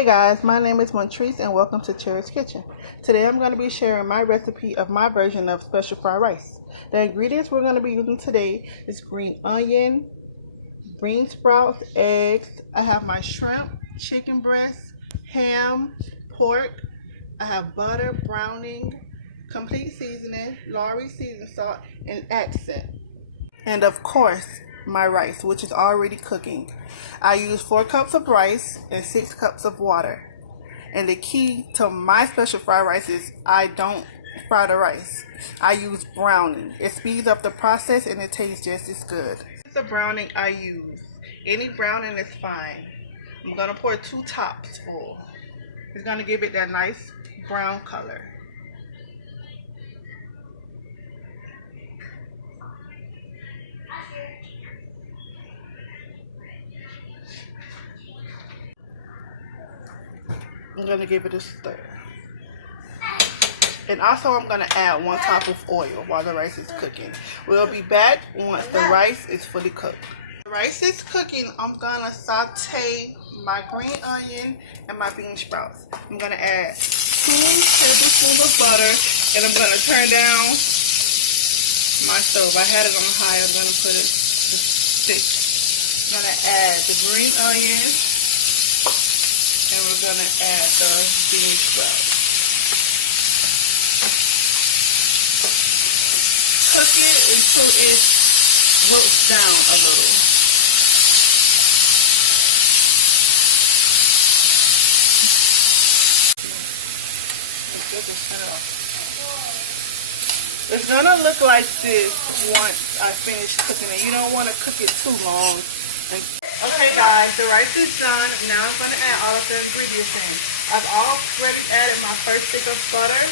Hey guys, my name is Montrese and welcome to Cherry's Kitchen. Today I'm going to be sharing my recipe of my version of special fried rice. The ingredients we're going to be using today is green onion, green sprouts, eggs. I have my shrimp, chicken breast, ham, pork. I have butter, browning, complete seasoning, Lawry seasoning salt, and accent. And of course, my rice, which is already cooking. I use 4 cups of rice and 6 cups of water. And the key to my special fried rice is I don't fry the rice. I use browning. It speeds up the process and it tastes just as good. This is the browning I use. Any browning is fine. I'm going to pour 2 tops full. It's going to give it that nice brown color. I'm going to give it a stir. And also I'm going to add 1 top of oil while the rice is cooking. We'll be back once the rice is fully cooked. The rice is cooking. I'm going to saute my green onion and my bean sprouts. I'm going to add 2 tablespoons of butter and I'm going to turn down my stove. I had it on high. I'm going to put it to 6. I'm going to add the green onions. And we're going to add the bean sprouts. Cook it until it wilts down a little. It's going to look like this once I finish cooking it. You don't want to cook it too long. Okay guys, the rice is done. Now I'm going to add all of the ingredients in. I've already added my first stick of butter.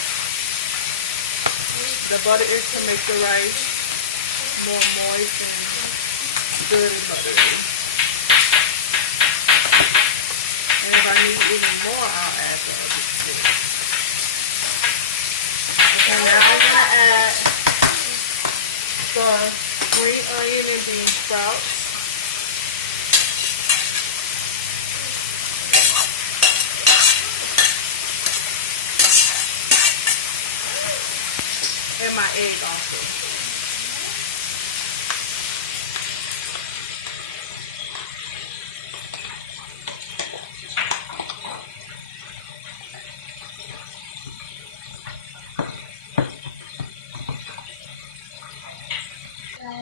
The butter is to make the rice more moist and good and buttery. And if I need even more, I'll add the other stick. Okay, now I'm going to add the green onion and bean sprouts. And my egg also.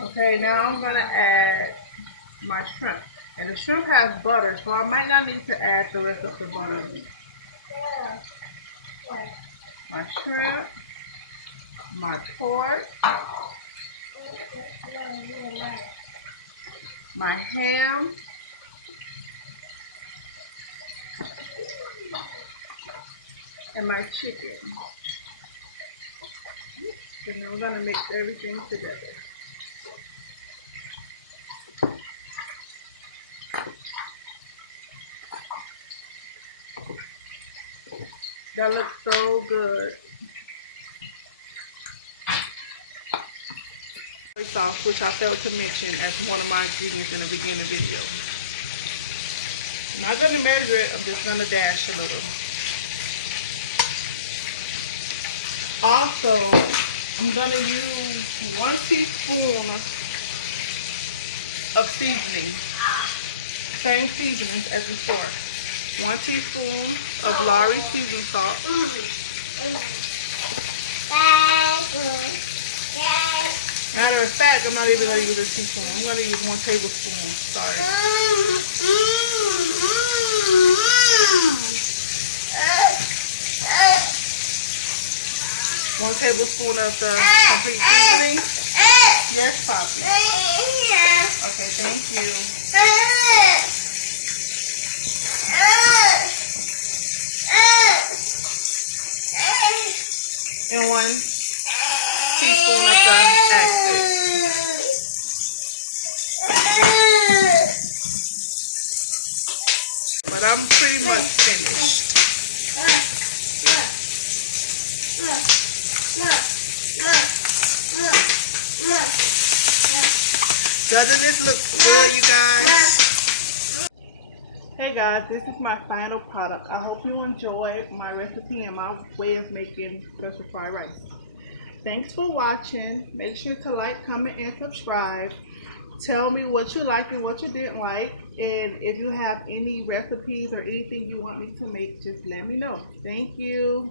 Okay, now I'm going to add my shrimp. And the shrimp has butter, so I might not need to add the rest of the butter. My shrimp. My pork, my ham, and my chicken. And then we're going to mix everything together. That looks so good. Sauce, which I failed to mention as one of my ingredients in the beginning of the video. I'm not going to measure it, I'm just going to dash a little. Also, I'm going to use 1 teaspoon of seasoning. Same seasonings as before. 1 teaspoon of Lawry seasoning salt. Matter of fact, I'm not even going to use a teaspoon. I'm going to use 1 tablespoon. Sorry. 1 tablespoon of the complete seasoning. Yes, Poppy. Okay, thank you. And 1 teaspoon of the accent. But I'm pretty much finished. Doesn't this look good, you guys? Hey guys, this is my final product. I hope you enjoyed my recipe and my way of making special fried rice. Thanks for watching. Make sure to like, comment, and subscribe. Tell me what you liked and what you didn't like. And if you have any recipes or anything you want me to make, just let me know. Thank you.